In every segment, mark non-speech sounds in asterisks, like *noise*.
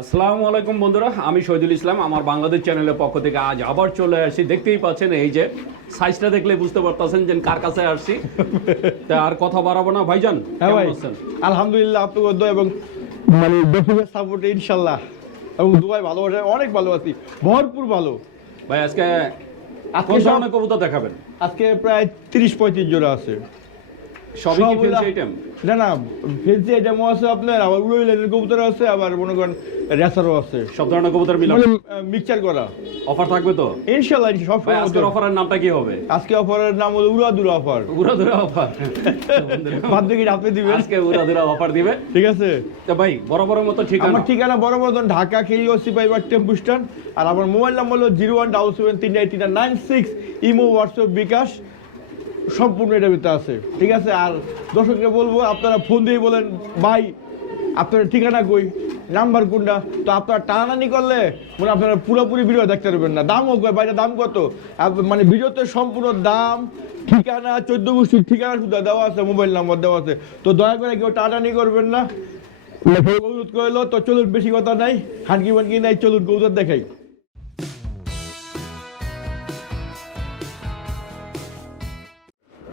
আসসালামু আলাইকুম বন্ধুরা আমি শহীদুল ইসলাম আমার বাংলাদেশ চ্যানেলের পক্ষ থেকে আজ আবার চলে আসছি দেখতেই পাচ্ছেন এই যে সাইজটা দেখলে বুঝতে পারতেছেন যে কার কাছে আসছি। তা আর কথা বাড়াবো না। ভাইজান হ্যাঁ ভাই? আলহামদুলিল্লাহ আপনাকে এবং মানে দর্শকের সাপোর্টে ইনশাল্লাহ। এবং দুবাই ভালোবাসা অনেক ভালো আছি ভরপুর ভালো। ভাই আজকে আজকে কবুতর দেখাবেন? আজকে প্রায় তিরিশ পঁয়ত্রিশ জোড়া আছে। সবই কি ফেন্সি আইটেম না না ফেন্সি আইটেমও আছে আপনার আবার উড়ো লাইনের কবুতর আছে আবার মনে করেন রেসারও আছে। সব ধরনের কবুতর মিলাম মানে মিক্সচার করা। অফার থাকবে তো? ইনশাল্লাহ সব আজকের অফারের নামটা কি হবে? আজকে অফারের নাম হলো উড়াদুরা অফার উড়া ধুরা অফার আপনি দিবেন। আজকে উড়া ধুরা অফার দিবে। ঠিক আছে? তো ভাই বরাবরের মতো ঠিক আমার ঠিকানা ঢাকা সিপাইবার টেম্পু স্ট্যান্ড। আর আমার মোবাইল নাম্বার হলো জিরো ওয়ান ডাবল সেভেন তিন nine six imo WhatsApp bKash. সম্পূর্ণ এটা ভিতরে আছে। ঠিক আছে? আর দর্শককে বলব আপনারা ফোন দিয়ে বলেন ভাই আপনার ঠিকানা কই? নাম্বার কোনটা? তো আপনারা টানাটানি করলে মানে আপনারা পুরোপুরি ভিডিও দেখতে পারবেন না। দামও কয় বাইরে দাম কত? মানে ভিডিওতে সম্পূর্ণ দাম ঠিকানা চোদ্দ গোষ্ঠীর ঠিকানা শুধু দেওয়া আছে মোবাইল নাম্বার দেওয়া আছে। তো দয়া করে কেউ টানাটানি করবেন না। অনুরোধ করল তো চলুন বেশি কথা নাই। হানকি মানকি নাই চলুন কৌতর দেখাই।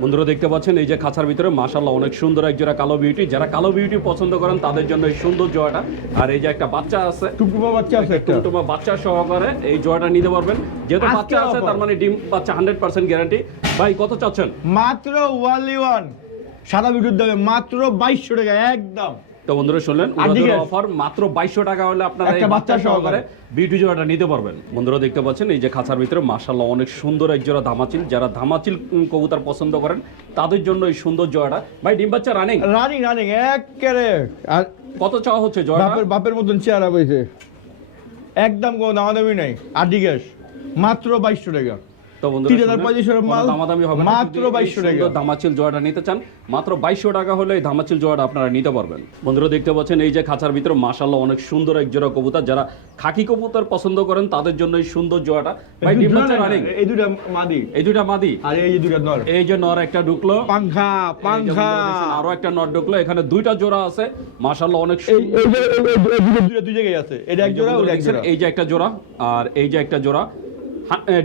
বন্ধুরা দেখতে পাচ্ছেন এই যে খাঁচার ভিতরে মাশাল্লাহ অনেক সুন্দর এক জোড়া কালো বিউটি যারা কালো বিউটি পছন্দ করেন তাদের জন্য এই সুন্দর জোয়াটা আর এই যে একটা বাচ্চা আছে টুকটুমা বাচ্চা আছে টুমটুমা বাচ্চা সহকারে এই জোয়াটা নিতে পারবেন। যেহেতু বাচ্চা আছে তার মানে ডিম বাচ্চা হান্ড্রেড পার্সেন্ট গ্যারান্টি ভাই কত চাচ্ছেন? মাত্র ওয়ালি ওয়ান সাদা বিউটির দামে মাত্র বাইশশো টাকা একদম। তো বন্ধুরা শুনলেন। অফার মাত্র বাইশশো টাকা হলে আপনারা একটা বাচ্চা সহকারে। বিউটি জোড়াটা নিতে পারবেন। বন্ধুরা দেখতে পাচ্ছেন এই যে খাঁচার ভিতরে অনেক সুন্দর এক জোড়া ধামাচিল। যারা ধামাচিল কবুতর পছন্দ করেন তাদের জন্য এই সুন্দর জোড়াটা। ভাই ডিম বাচ্চা রানিং রানিং রানিং একেবারে। আর কত চাওয়া হচ্ছে জোড়াটা? বাপের বাপের মতন চেহারা পেয়েছে একদম কোনো দামাদামি নাই। আডি গ্যাস মাত্র বাইশশো টাকা। তো বন্ধুরা তিন হাজার শুনলেন, পঁয়ত্রিশের কোনো মাল দামাদামি হবে না, মাত্র যদি এই 2200 টাকা। সুন্দর দামাচিল নিতে চান মাত্র বাইশশো টাকা হলে এই দামাচিল জোড়াটা আপনারা নিতে পারবেন। বন্ধুরা দেখতে পাচ্ছেন এই যে খাঁচার ভিতরে মাশাল্লাহ অনেক সুন্দর এক জোড়া কবুতর যারা খাকি কবুতর পছন্দ করেন তাদের জন্য এই সুন্দর জোড়াটা। ভাই ডিম বাচ্চা রানিং এই দুটা মাদি। এই দুইটা মাদি? আর এই যে দুটা নর। এই যে নর একটা ঢুকলো। আরও নর ঢুকলো এখানে দুইটা জোড়া আছে। মাশাল্লাহ অনেক এই যে দুই জায়গায় আছে। এটা এক জোড়া। এই যে একটা জোড়া আর এই যে একটা জোড়া।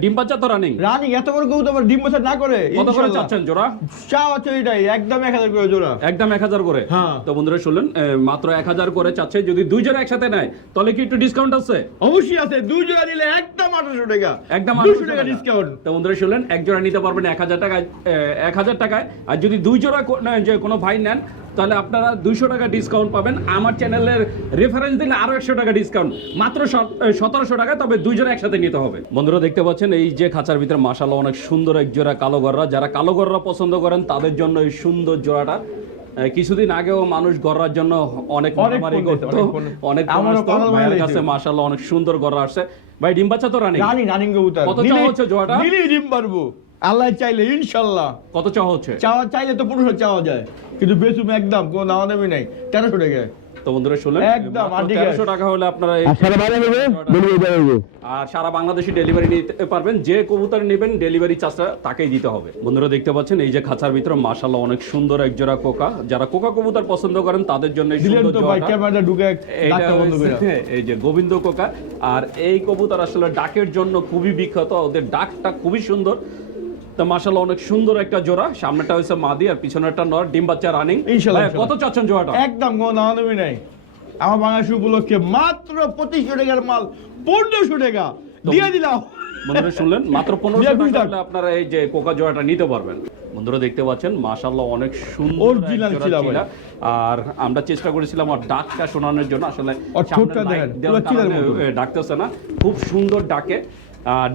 ডিম বাচ্চা তো রানিং রানী এত বড় ডিম বছর না করে? কত করে চাচ্ছেন জোড়া? চা আছে এটাই একদম এক হাজার করে জোড়া। একদম এক হাজার করে? হ্যাঁ। তো বন্ধুরা শুনলেন মাত্র এক হাজার করে চাচ্ছে যদি দুইজন একসাথে নেয় তাহলে কি একটু ডিসকাউন্ট আছে? অবশ্যই আছে দুই জোড়া নিলে একদম আঠারোশো টাকা। একদম দুশো 800 টাকা ডিসকাউন্ট তো বন্ধুরা শুনলেন এক জোড়া নিতে পারবেন এক হাজার টাকায় এ, এক হাজার টাকায়। আর যদি দুই জোড়া যে কোনো ভাই নেন তাহলে আপনারা দুইশো টাকা ডিসকাউন্ট পাবেন। আমার চ্যানেলের রেফারেন্স দিলে আরও একশো টাকা ডিসকাউন্ট মাত্র সতেরোশো টাকা তবে দুই জোড়া একসাথে নিতে হবে। বন্ধুরা দেখতে পাচ্ছেন এই যে খাঁচার ভিতরে মাসাল্লাহ অনেক সুন্দর এক জোড়া কালো গররা। যারা কালো গররা পছন্দ করেন তাদের জন্য এই সুন্দর জোড়াটা। কিছুদিন আগেও মানুষ গড়ার জন্য অনেক অনেক মারামারি করতো। অনেক ভাইয়ের কাছে গেছে। অনেক সুন্দর গড়া আসছে। ভাই ডিম বাচ্চা তো রানি রানী রানিং কবুতর। কত চাওয়া হচ্ছে জোড়াটা? ডিম পারব। আল্লাহ চাইলে ইনশাল্লাহ। কত চাওয়া হচ্ছে? চাওয়া চাইলে তো পনেরোশো চাওয়া যায় কিন্তু বেসুম একদম কোনো দাওয়া দামি নাই তেরোশো টাকা। তো বন্ধুরা শুনলেন একদম, মাত্র আন্টি 1300 গ্যাস। টাকা হলে আপনারা আর সারা বাংলাদেশে ডেলিভারি নিতে পারবেন যে কবুতর নেবেন ডেলিভারি চার্জটা তাকেই দিতে হবে। বন্ধুরা দেখতে পাচ্ছেন এই যে খাঁচার ভিতরে মাশাল্লাহ অনেক সুন্দর এক জোড়া কোকা। যারা কোকা কবুতর পছন্দ করেন তাদের জন্য *laughs* এই যে গোবিন্দ কোকা। আর এই কবুতর আসলে ডাকের জন্য খুবই বিখ্যাত ওদের ডাকটা খুবই সুন্দর। তো মাশাল্লাহ অনেক সুন্দর একটা জোড়া। সামনেটা হচ্ছে মাদি আর পিছনেরটা নর ডিম বাচ্চা রানিং। ইনশাল্লাহ, কত চাচ্ছেন জোড়াটা? একদম কোনো নাই। আমার বাংলাদেশ উপলক্ষে মাত্র পঁচিশশো টাকার মাল পনেরোশো টাকা। দিয়ে দিলাম। বন্ধুরা শুনলেন? মাত্র *laughs* পনেরোশো টাকা আপনারা এই যে কোকা জোড়াটা নিতে পারবেন। বন্ধুরা দেখতে পাচ্ছেন মাশাল্লাহ অনেক সুন্দর। আর আমরা চেষ্টা করেছিলাম আর ডাকটা শোনানোর জন্য। আসলে ডাকতেছে না। খুব সুন্দর ডাকে।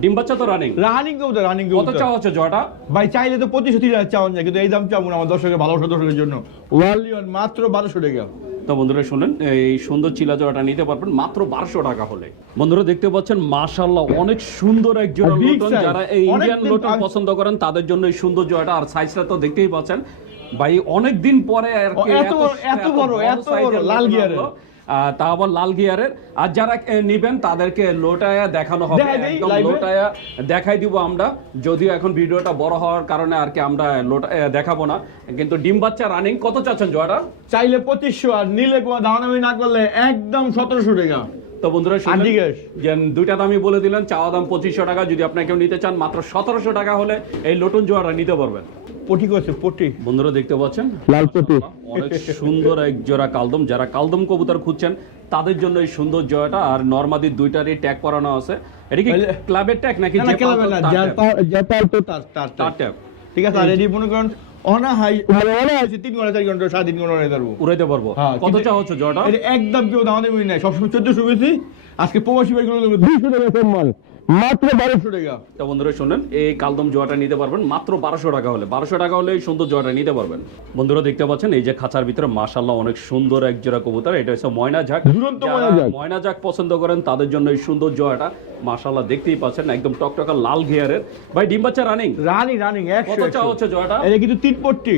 ডিম বাচ্চা তো রানিং রানিং কবুতর রানিং কত হচ্ছে জোড়াটা ভাই চাইলে তো হাজার যায় কিন্তু এই দাম না আমার দর্শকের ভালোবাসা দর্শকের জন্য। মাত্র বারোশো টাকা। তো বন্ধুরা শুনলেন এই সুন্দর নিতে পারবেন মাত্র বারোশো টাকা হলে। বন্ধুরা দেখতে পাচ্ছেন মাশাল্লাহ অনেক সুন্দর এক জোড়া আর big লোটন যারা এই ইন্ডিয়ান লোটন পছন্দ করেন তাদের জন্য এই সুন্দর জোড়াটা আর সাইজটা তো দেখতেই পাচ্ছেন। ভাই অনেক দিন পরে আর এত এত বড়, এত বড়, লাল গিয়ারের। তা আবার লাল গিয়ারের। আর যারা নিবেন তাদেরকে লোটায়া দেখানো হবে। একদম লোটায়া দেখাই দিব আমরা। যদিও এখন ভিডিওটা বড় হওয়ার কারণে আর কি আমরা লোটা দেখাবো না। কিন্তু ডিম বাচ্চা রানিং কত চাচ্ছেন জয়টা? চাইলে পঁচিশশো আর নিলে দামি না করলে একদম সতেরোশো টাকা। তো বন্ধুরা দুইটা দামই বলে দিলেন চাওয়া দাম পঁচিশশো টাকা যদি আপনি কেউ নিতে চান মাত্র সতেরোশো টাকা হলে এই লটন জোয়ারটা নিতে পারবেন। পটি করছে পটি। বন্ধুরা দেখতে পাচ্ছেন? লাল পটি। অনেক সুন্দর এক জোড়া কালদম। যারা কালদম কবুতর খুঁজছেন তাদের জন্য এই সুন্দর জোড়াটা আর নর্মাদি দুইটারই ট্যাগ করানো আছে। এটা কি ক্লাবের ট্যাগ নাকি যার তার ট্যাগ ঠিক আছে আর মনে করেন মানে তিন ঘণ্টা চার ঘণ্টা সাড়ে তিন ঘণ্টা উড়াইতে পারব উড়াইতে পারব। হ্যাঁ, কত হচ্ছে এটা একদম কেউ দাম দেবে নাই। সবসময় চোদ্দশো বেশি। আজকে প্রবাসী ভাইগুলো দুইশো টাকা কম মাল মাত্র বারোশো টাকা। তো বন্ধুরা শুনেন এই কালদম জোয়াটা নিতে পারবেন মাত্র বারোশো টাকা হলে। বারোশো টাকা হলে এই সুন্দর জোয়াটা নিতে পারবেন। বন্ধুরা দেখতে পাচ্ছেন এই যে খাঁচার ভিতরে মাশাল্লাহ অনেক সুন্দর এক জোড়া কবুতর এটা হচ্ছে ময়না ঝাক। ময়না ঝাঁক। পছন্দ করেন তাদের জন্য এই সুন্দর জোয়াটা মাশাল্লাহ দেখতেই পাচ্ছেন একদম টকটকা লাল ঘিয়ারের। ভাই ডিম বাচ্চা রানিং রানিং রানিং কত চাওয়া হচ্ছে জোয়াটা? এটা কিন্তু তিন পট্টি।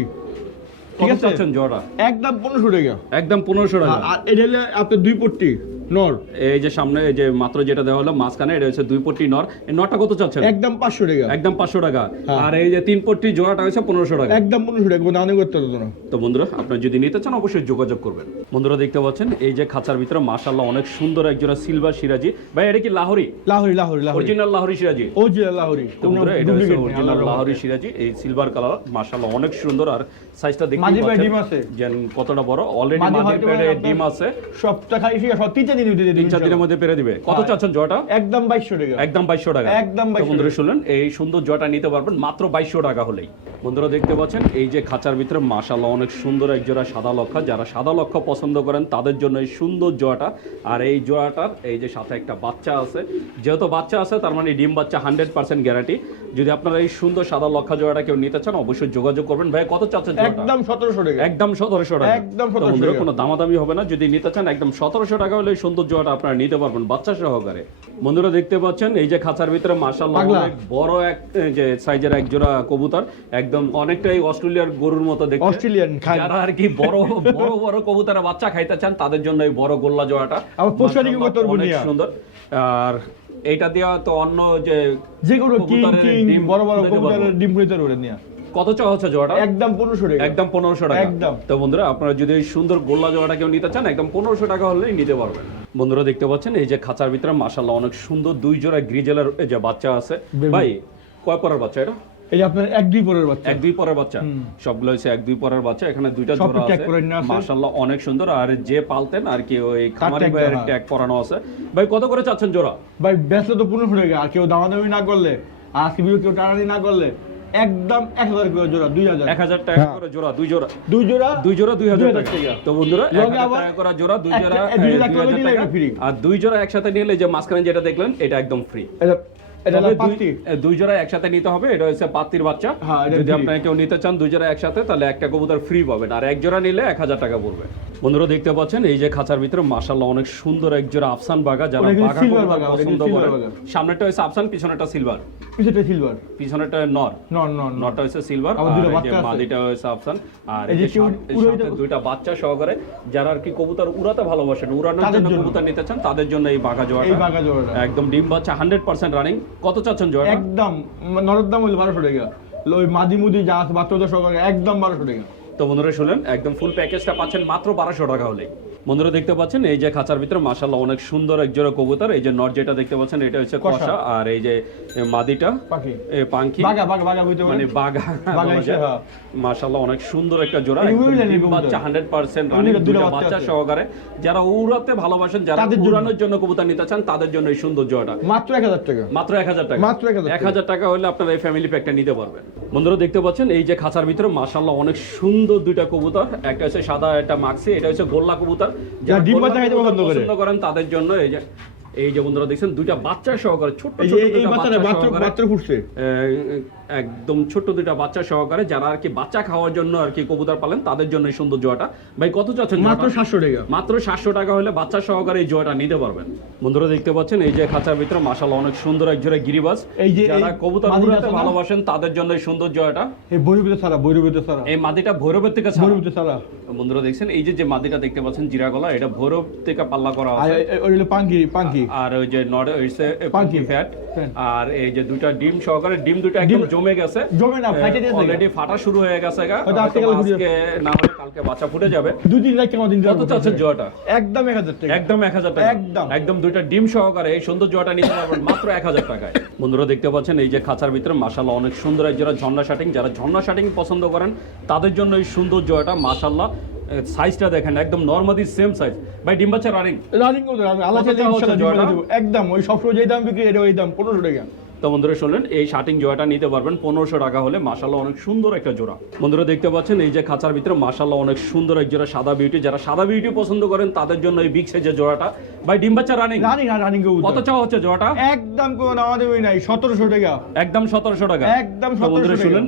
ঠিক আছে? জোয়াটা? একদম পনেরোশো টাকা। একদম পনেরোশো টাকা। আর এটা হলে আপনার দুই পট্টি। নর। এই যে সামনে এই যে মাত্র যেটা দেওয়া হলো মাঝখানে এটা হচ্ছে দুই পট্টি নর। এই নরটা কত চাচ্ছেন? একদম পাঁচশো টাকা। একদম পাঁচশো টাকা। হ্যাঁ। আর এই যে তিন পট্টি জোড়াটা হচ্ছে পনেরোশো টাকা। একদম পনেরোশো টাকা কোনো করতে হতো না। তো বন্ধুরা আপনার যদি নিতে চান অবশ্যই যোগাযোগ করবেন। বন্ধুরা দেখতে পাচ্ছেন এই যে খাঁচার ভিতরে মাশাল্লাহ অনেক সুন্দর একজোড়া সিলভার সিরাজি। ভাই এটা কি লাহোরি? লাহোরি লাহোরি অরিজিনাল লাহোরি সিরাজি? জি লাহোরি বন্ধুরা এটা হচ্ছে অরিজিনাল লাহোরি সিরাজি। এই সিলভার কালার মাশাল্লাহ অনেক সুন্দর। আর সাইজটা দেখতে। যেন কতটা বড়। অলরেডি মাঝে আপনার- ডিম আছে। সবটা খাই ঠিক আছে সব তিন চার দিন দিতে তিন চার দিনের মধ্যে পেরে দিবে। কত হ্যাঁ। চাচ্ছেন জয়টা? একদম বাইশশো টাকা। একদম বাইশশো টাকা। একদম বন্ধুরা শুনলেন এই সুন্দর জয়টা নিতে পারবেন মাত্র বাইশশো টাকা হলেই। বন্ধুরা দেখতে পাচ্ছেন এই যে খাঁচার ভিতরে মাশাল্লাহ অনেক সুন্দর এক জোড়া সাদা লক্ষা যারা সাদা লক্ষা পছন্দ করেন তাদের জন্য এই সুন্দর জোড়াটা আর এই জোড়াটার এই যে সাথে একটা বাচ্চা আছে যেহেতু বাচ্চা আছে তার মানে ডিম বাচ্চা হান্ড্রেড পার্সেন্ট গ্যারান্টি। যদি আপনারা এই সুন্দর সাদা লক্ষা জোড়াটা কেউ নিতে চান অবশ্যই যোগাযোগ করবেন। ভাই কত চাচ্ছেন একদম সতেরোশো টাকা। একদম সতেরোশো টাকা। একদম তো 1700 বন্ধুরা টাকা। কোনো দামাদামি হবে না। যদি নিতে চান একদম সতেরোশো টাকা হলে এই সৌন্দর্য আপনারা নিতে পারবেন বাচ্চা সহকারে। বন্ধুরা দেখতে পাচ্ছেন এই যে খাঁচার ভিতরে মাশাল্লাহ পাগলা। অনেক বড় এক যে সাইজের এক জোড়া কবুতর একদম অনেকটাই অস্ট্রেলিয়ার গরুর মতো দেখতে। অস্ট্রেলিয়ান যারা আর কি বড় বড় বড় কবুতরের বাচ্চা খাইতে চান তাদের জন্য এই বড় গোল্লা জোড়াটা অনেক সুন্দর। আর এটা দেওয়া তো অন্য যে যে কোনো ডিম বড় বড় কবুতরের ডিম ফুলিতে ওরে নিয়ে। কত চাওয়া হচ্ছে জোড়াটা? একদম পনেরোশো টাকা। একদম পনেরোশো টাকা। একদম। তো বন্ধুরা আপনারা যদি এই সুন্দর গোল্লা জোড়াটা কেউ নিতে চান একদম পনেরোশো টাকা হলেই নিতে পারবেন। বন্ধুরা দেখতে পাচ্ছেন এই যে খাঁচার ভিতরে মাসাল্লাহ অনেক সুন্দর দুই জোড়া গ্রিজেলের যে বাচ্চা আছে। ভাই কয় পরের বাচ্চা এটা? এই আপনার এক দুই পরের বাচ্চা। এক দুই পরের বাচ্চা। সবগুলো হচ্ছে এক দুই পরের বাচ্চা এখানে দুইটা জোড়া আছে। মাশাআল্লাহ অনেক সুন্দর। আর যে পালতেন আর কি ওই খামারি ভাইয়ের ট্যাগ করানো আছে। ভাই কত করে চাচ্ছেন জোড়া? ভাই ব্যস্ত তো পনেরোশো টাকা আর কেউ দামাদামি না করলে আর কেউ টানানি না করলে একদম এক হাজার করে জোড়া দুই হাজার। এক হাজার টাকা করে জোড়া দুই জোড়া। দুই জোড়া দুই জোড়া দুই হাজার টাকা। তো বন্ধুরা এক হাজার টাকা করে জোড়া দুই জোড়া দুই টাকা। এটা আর দুই জোড়া একসাথে নিলে যে মাঝখানে যেটা দেখলেন এটা একদম ফ্রি দুই জোড়া একসাথে নিতে হবে এটা হচ্ছে পাত্তির বাচ্চা। হ্যাঁ, যদি আপনারা কেউ নিতে চান দুই জোড়া একসাথে তাহলে একটা কবুতর ফ্রি পাবেন। আর এক জোড়া নিলে এক হাজার টাকা পড়বে। বন্ধুরা দেখতে পাচ্ছেন এই যে খাঁচার ভিতরে মাশাল্লাহ অনেক সুন্দর এক জোড়া আফসান বাগা যারা কবুতর পছন্দ করে সামনেটা হচ্ছে আফসান পিছনেটা সিলভার পিছনে সিলভার পিছনেটা নর। নন নটটা হচ্ছে সিলভার আর এই বাচ্চা মাদিটা হচ্ছে আফসান আর এই এই যে এই দুইটা বাচ্চা সহকারে যারা আর কি কবুতর উড়াতে ভালোবাসেন উড়ানোর জন্য। কবুতর নিতে চান তাদের জন্য এই বাঘা এই জোড়াটা বাঘা জোড়াটা একদম ডিম বাচ্চা হান্ড্রেড পার্সেন্ট রানিং কত চাচ্ছেন জোড়া একদম দাম হলো বারোশো টাকা। ওই মাদি মুদি যা আছে বাচ্চাদের সহকারে একদম বারোশো টাকা। তো বন্ধুরা শুনলেন একদম ফুল প্যাকেজটা পাচ্ছেন মাত্র বারোশো টাকা হলে বন্ধুরা দেখতে পাচ্ছেন এই যে খাঁচার ভিতরে মাশাল্লাহ অনেক সুন্দর এক জোড়া কবুতর। এই যে নর যেটা দেখতে পাচ্ছেন এটা হচ্ছে কষা। আর এই যে মাদিটা পাখি। মানে বাঘা হ্যাঁ। মাশাল্লাহ অনেক সুন্দর একটা জোড়া। বাচ্চা হান্ড্রেড পার্সেন্ট বাচ্চা সহকারে। যারা উড়াতে ভালোবাসেন যারা। উড়ানোর জন্য কবুতর নিতে চান তাদের জন্য এই সুন্দর জোড়াটা। মাত্র এক হাজার টাকা। মাত্র এক হাজার টাকা। মাত্র এক হাজার টাকা। হলে আপনারা এই ফ্যামিলি প্যাকটা নিতে পারবেন। বন্ধুরা দেখতে পাচ্ছেন এই যে খাঁচার ভিতরে মাশাল্লাহ অনেক সুন্দর দুইটা কবুতর। একটা হচ্ছে সাদা একটা মাক্সি এটা হচ্ছে গোল্লা কবুতর। যারা ডিম গোল্লা বাচ্চা খাইতে পছন্দ করে। পছন্দ করেন তাদের জন্য এই যে এই যে বন্ধুরা দেখছেন দুইটা বাচ্চা সহকারে ছোট ছোট বাচ্চা বাচ্চা ফুটছে একদম ছোট্ট দুইটা বাচ্চা সহকারে যারা আর কি বাচ্চা খাওয়ার জন্য আর কি কবুতর পালেন তাদের জন্য এই সুন্দর জোয়াটা ভাই কত চাচ্ছেন মাত্র? সাতশো টাকা। মাত্র সাতশো টাকা হলে বাচ্চা সহকারে এই জোয়াটা নিতে পারবেন। বন্ধুরা দেখতে পাচ্ছেন এই যে খাঁচার ভিতরে মাসাল অনেক সুন্দর এক জোড়া গিরিবাজ। এই যে যারা কবুতর না? ভালোবাসেন তাদের জন্য এই সুন্দর জোয়াটা এই বৈরবিতে ছাড়া বৈরবিতে ছাড়া। এই মাদিটা ভৈরবের থেকে। বৈরবিতে ছাড়া। বন্ধুরা দেখছেন এই যে যে মাদিটা দেখতে পাচ্ছেন জিরা গলা এটা ভৈরব থেকে পাল্লা করা আছে। ওই হলো পাঙ্কি পাঙ্কি। আর ওই যে নড়ে ফ্যাট আর এই যে দুইটা ডিম সহকারে ডিম দুটো একদম জমে গেছে। জমে না, ফাইটে দিয়েছে অলরেডি ফাটা শুরু হয়ে গেছে গা। আজকে ফুটে না হলে কালকে বাচ্চা ফুটে যাবে। দুই দিন লাগে কেমন দিন কত চাচ্ছেন জোয়াটা? একদম এক হাজার টাকা। একদম এক হাজার টাকা। একদম। একদম দুইটা ডিম সহকারে এই সুন্দর জোয়াটা নিতে পারবেন মাত্র এক হাজার টাকায়। বন্ধুরা দেখতে পাচ্ছেন এই যে খাঁচার ভিতরে মাসাল্লাহ অনেক সুন্দর এক যারা ঝর্ণা শাটিং। যারা ঝর্ণা শাটিং পছন্দ করেন তাদের জন্য এই সুন্দর জোয়াটা মাসাল্লাহ সাইজটা দেখেন একদম নরমালি সেম সাইজ ভাই ডিম বাচ্চা রানিং রানিং হচ্ছে ইনশাআল্লাহ? একদম ওই সবসময় যেই দাম বিক্রি এটা ওই দাম পনেরোশো টাকা। তো বন্ধুরা শুনলেন, এই শার্টিং জোড়াটা নিতে পারবেন পনেরোশো টাকা হলে। মাসাল্লাহ অনেক সুন্দর একটা জোড়া। বন্ধুরা দেখতে পাচ্ছেন, এই যে খাঁচার ভিতরে মাসাল্লাহ অনেক সুন্দর এক জোড়া সাদা বিউটি যারা সাদা বিউটি পছন্দ করেন, তাদের জন্য এই বিগ সাইজের জোড়াটা ভাই ডিম বাচ্চা রানিং রানিং রানিং কত চাওয়া হচ্ছে জোড়াটা একদম কোনো নামা দেবই নাই সতেরোশো টাকা। একদম সতেরোশো টাকা। একদম 1700 শুনলেন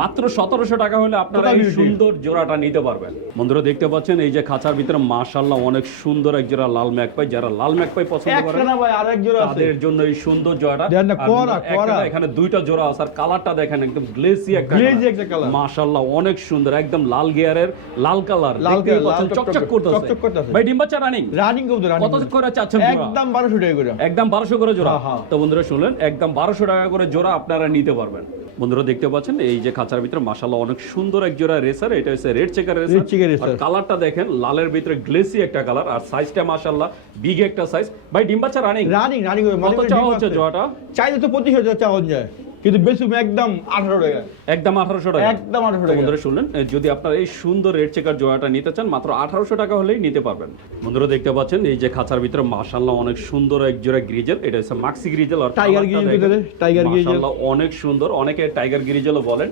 মাত্র সতেরোশো টাকা হলে আপনারা এই সুন্দর জোড়াটা নিতে পারবেন। বন্ধুরা দেখতে পাচ্ছেন এই যে খাঁচার ভিতরে মাশাল্লাহ অনেক সুন্দর এক জোড়া লাল ম্যাকপাই যারা লাল ম্যাকপাই পছন্দ একটা না ভাই আরেক জোড়া আছে। তাদের জন্য এই সুন্দর জোড়াটা। না, আর কোয়ারা। না, এখানে দুইটা জোড়া আছে আর কালারটা দেখেন একদম গ্লেসি একটা Glazy একটা colour। মাশাআল্লাহ অনেক সুন্দর একদম লাল গিয়ারের লাল কালার লাল লাল চকচক চকচক করতেছে। চকচক করতেছে। ভাই ডিম বাচ্চা রানিং রানিং কবুতর রানিং কত করে চাচ্ছেন একদম বারোশো টাকা করে। একদম বারোশো করে জোড়া? হ্যাঁ, হ্যাঁ। তো বন্ধুরা শুনলেন একদম বারোশো টাকা করে জোড়া আপনারা নিতে পারবেন। বন্ধুরা দেখতে পাচ্ছেন এই যে খাঁচার ভিতরে মাসাল্লাহ অনেক সুন্দর এক জোড়া রেসার এটা হচ্ছে রেড চেকার রেসার। আর কালারটা দেখেন লালের ভিতরে গ্লেসি একটা কালার আর সাইজটা মাসাল্লাহ বিগ একটা সাইজ ভাই ডিম বাচ্চা রানিং রানিং রানিং কত চাওয়া হচ্ছে জোড়াটা? চাইলে তো পঁচিশ হাজার চাওয়া যায়। কিন্তু বেশি একদম আঠারো টাকা। একদম আঠারোশো টাকা। একদম আঠারো টাকা। বন্ধুরা শুনলেন যদি আপনারা এই সুন্দর রেড চেকার জোড়াটা নিতে চান মাত্র আঠারোশো টাকা হলেই নিতে পারবেন। বন্ধুরা দেখতে পাচ্ছেন এই যে খাঁচার ভিতরে মাশাল্লাহ অনেক সুন্দর এক জোড়া গ্রিজেল এটা হচ্ছে মাক্সি গ্রিজেল আর টাইগার গ্রিজেল টাইগার। মাশাআল্লাহ অনেক সুন্দর অনেকে টাইগার গ্রিজেলও বলেন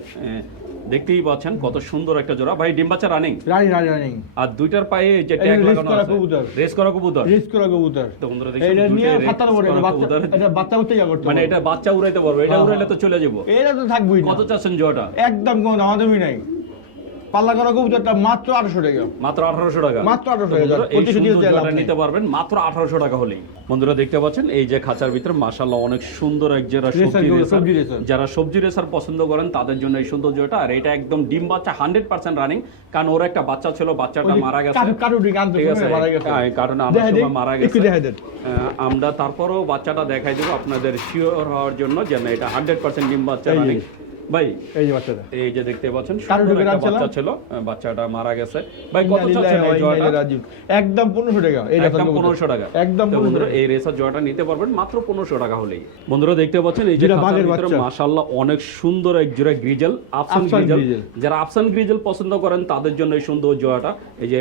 দেখতেই পাচ্ছেন কত সুন্দর একটা জোড়া। ভাই ডিম বাচ্চা রানিং রানিং আর দুইটার পায়ে যে ট্যাগ লাগানো আছে রেস করা কবুতর। রেস করা কবুতর। তো বন্ধুরা দেখুন এটা নিয়ে খাতার উপরে। এটা বাচ্চা উঠতে যা করতে মানে এটা বাচ্চা উড়াইতে পারবে এটা হ্যাঁ, উড়াইলে তো। চলে যাব। এটা তো থাকবেই না। কত চাচ্ছেন জোড়াটা? একদম কোনো আদমি নাই। পাল্লা করা কবুতরটা মাত্র আটশো টাকা। মাত্র আঠারোশো টাকা। মাত্র 1800 টাকা। দিয়ে। নিতে পারবেন মাত্র আঠারোশো টাকা হলেই। বন্ধুরা দেখতে পাচ্ছেন এই যে খাঁচার ভিতরে অনেক সুন্দর এক Racer সবজি রেসার। যারা সবজি রেসার পছন্দ করেন তাদের জন্য এই সুন্দর জোড়াটা। আর এটা একদম ডিম বাচ্চা হান্ড্রেড পার্সেন্ট রানিং। কারণ ওর একটা বাচ্চা ছিল বাচ্চাটা মারা গেছে। ঠিক আছে? মারা গেছে। হ্যাঁ, কারণ সময় মারা গেছে। আহ, আমরা তারপরও বাচ্চাটা দেখাই দেবো আপনাদের শিওর হওয়ার জন্য যে না এটা হান্ড্রেড পার্সেন্ট ডিম বাচ্চা রানিং ভাই এই যে বাচ্চাটা। এই যে দেখতে পাচ্ছেন? বাচ্চা ছিল। বাচ্চাটা মারা গেছে। ভাই কত। একদম পনেরোশো টাকা। এই একদম রাখার পনেরোশো টাকা। একদম বন্ধুরা এই রেসার জোড়াটা নিতে পারবেন মাত্র পনেরোশো টাকা হলেই। বন্ধুরা দেখতে পাচ্ছেন এই যে খাঁচার ভিতরে। মাশাআল্লাহ অনেক সুন্দর এক জোড়া গ্রিজেল আফসান গ্রিজেল। যারা আফসান গ্রিজেল পছন্দ করেন তাদের জন্য এই সুন্দর জোড়াটা। এই যে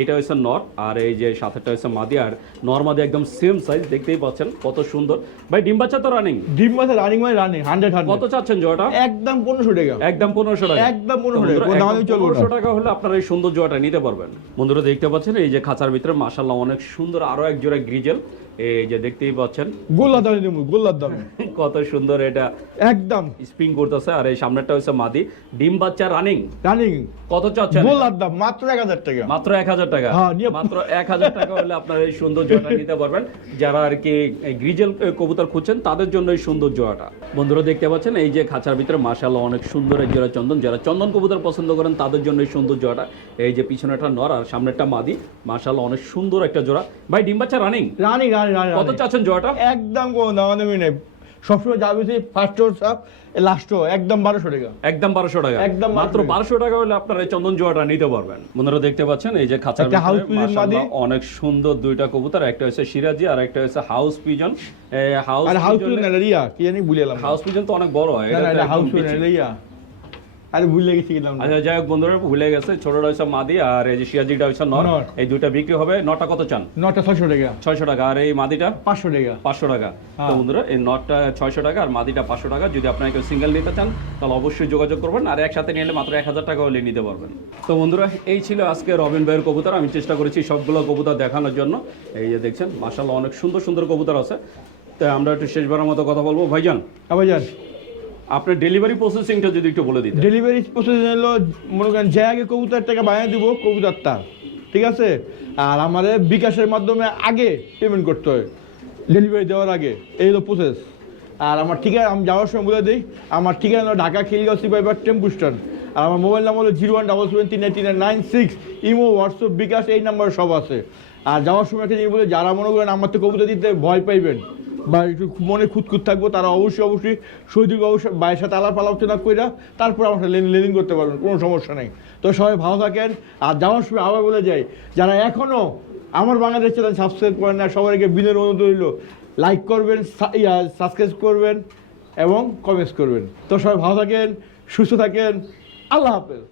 এটা হয়েছে নর আর এই যে সাথেটা হয়েছে মাদি আর নর মাদি একদম সেম সাইজ দেখতেই পাচ্ছেন কত সুন্দর। ভাই ডিম বাচ্চা তো রানিং ডিম বাচ্চা রানিং মানে রানিং হান্ড্রেড কত হান্ড্রেড চাচ্ছেন জোড়াটা একদম পনেরোশো টাকা। একদম পনেরোশো টাকা। একদম 1500 টাকা, দামই চলবে না। পনেরোশো টাকা হলে আপনারা এই সুন্দর জোড়াটা নিতে পারবেন। বন্ধুরা দেখতে পাচ্ছেন এই যে খাঁচার ভিতরে মাসাল্লাহ অনেক সুন্দর আরও এক জোড়া গ্রিজেল এই যে দেখতেই পাচ্ছেন। *laughs* কত সুন্দর এটা। একদম। স্প্রিং করতেছে আর এই সামনেরটা হচ্ছে মাদি। ডিম বাচ্চা রানিং রানিং কত চাচ্ছেন? মাত্র এক হাজার টাকা। মাত্র এক হাজার টাকা? হ্যাঁ, মাত্র টাকা হলে আপনারা এই সুন্দর জোড়াটা নিতে পারবেন। যারা আর কি গ্রিজেল কবুতর খুঁজছেন তাদের জন্য এই সুন্দর জোড়াটা বন্ধুরা দেখতে পাচ্ছেন এই যে খাঁচার ভিতরে মাশাআল্লাহ অনেক সুন্দর এক জোড়া চন্দন। যারা চন্দন কবুতর পছন্দ করেন তাদের জন্য এই সুন্দর জোড়াটা এই যে পিছনেটা নর আর সামনেরটা মাদি। মাশাআল্লাহ অনেক সুন্দর একটা জোড়া। ভাই ডিম বাচ্চা রানিং রানিং কত চাচ্ছেন জোড়াটা? একদম কোনো দাম দেবই নেই। সবসময় যাবে ফার্স্ট সাপ লাস্ট একদম বারোশো টাকা। একদম বারোশো টাকা। একদম মাত্র বারোশো টাকা হলে আপনারা এই চন্দন জোয়াটা নিতে পারবেন। বন্ধুরা দেখতে পাচ্ছেন এই যে মাদি। অনেক সুন্দর দুইটা কবুতর একটা হচ্ছে সিরাজি আর একটা হচ্ছে house pigeon house house pigeon তো অনেক বড় হয় হাউস পিচ্ছি। আরে ভুলে গেছি গেলাম আচ্ছা যাই হোক বন্ধুরা ভুলে গেছে। ছোটটা হচ্ছে মাদি আর এই যে সিরাজিটা হচ্ছে নর। এই দুইটা বিক্রি হবে। নটা কত চান? নটা ছয়শো টাকা। ছয়শো টাকা। আর এই মাদিটা? পাঁচশো টাকা। পাঁচশো টাকা। তো হ্যাঁ। বন্ধুরা এই নটটা ছয়শো টাকা আর মাদিটা পাঁচশো টাকা। যদি আপনারা কেউ সিঙ্গেল নিতে চান তাহলে অবশ্যই যোগাযোগ করবেন আর একসাথে নিলে মাত্র এক হাজার টাকা হলে নিতে পারবেন। তো বন্ধুরা এই ছিল আজকে রবিন ভাইয়ের কবুতর। আমি চেষ্টা করেছি সবগুলো কবুতর দেখানোর জন্য। এই যে দেখছেন মাসাল্লাহ অনেক সুন্দর সুন্দর কবুতর আছে। তো আমরা একটু শেষবারের মতো কথা বলব। ভাইজান? আবার যান আপনার ডেলিভারি প্রসেসিংটা যদি একটু বলে দিতেন। ডেলিভারি প্রসেস হলো, মনে করেন, যে আগে কবুতর টাকা বানিয়ে দিব, কবুতর তার। ঠিক আছে? আর আমাদের বিকাশের মাধ্যমে আগে পেমেন্ট করতে হয় ডেলিভারি দেওয়ার আগে। এই হলো প্রসেস আর আমার ঠিকানা, আমি যাওয়ার সময় বলে দিই, আমার ঠিকানা হলো ঢাকা খিলগাঁও সিপাইবার টেম্পু স্ট্যান্ড আর আমার মোবাইল নাম্বার হলো জিরো ওয়ান ডাবল সেভেন তিন eight nine six, imo, WhatsApp, bKash, এই নাম্বার সব আছে। আর যাওয়ার সময় একটা জিনিস বলে যারা মনে করেন আমার তো কবিতা দিতে ভয় পাইবেন বা একটু মনে খুঁতখুত থাকব, তারা অবশ্যই অবশ্যই শহীদুল অবশ্যই বাইরের সাথে আলাপ আলোচনা কইরা তারপর আমার লেনদেন করতে পারবেন, কোনো সমস্যা নেই। তো সবাই ভালো থাকেন, আর যাওয়ার সময় আবার বলে যাই, যারা এখনও আমার বাংলাদেশ চ্যানেল সাবস্ক্রাইব করেন না, সবাইকে বিনের অনুরোধ রইল লাইক করবেন সাবস্ক্রাইব করবেন এবং কমেন্টস করবেন। তো সবাই ভালো থাকেন, সুস্থ থাকেন, আল্লাহ হাফেজ।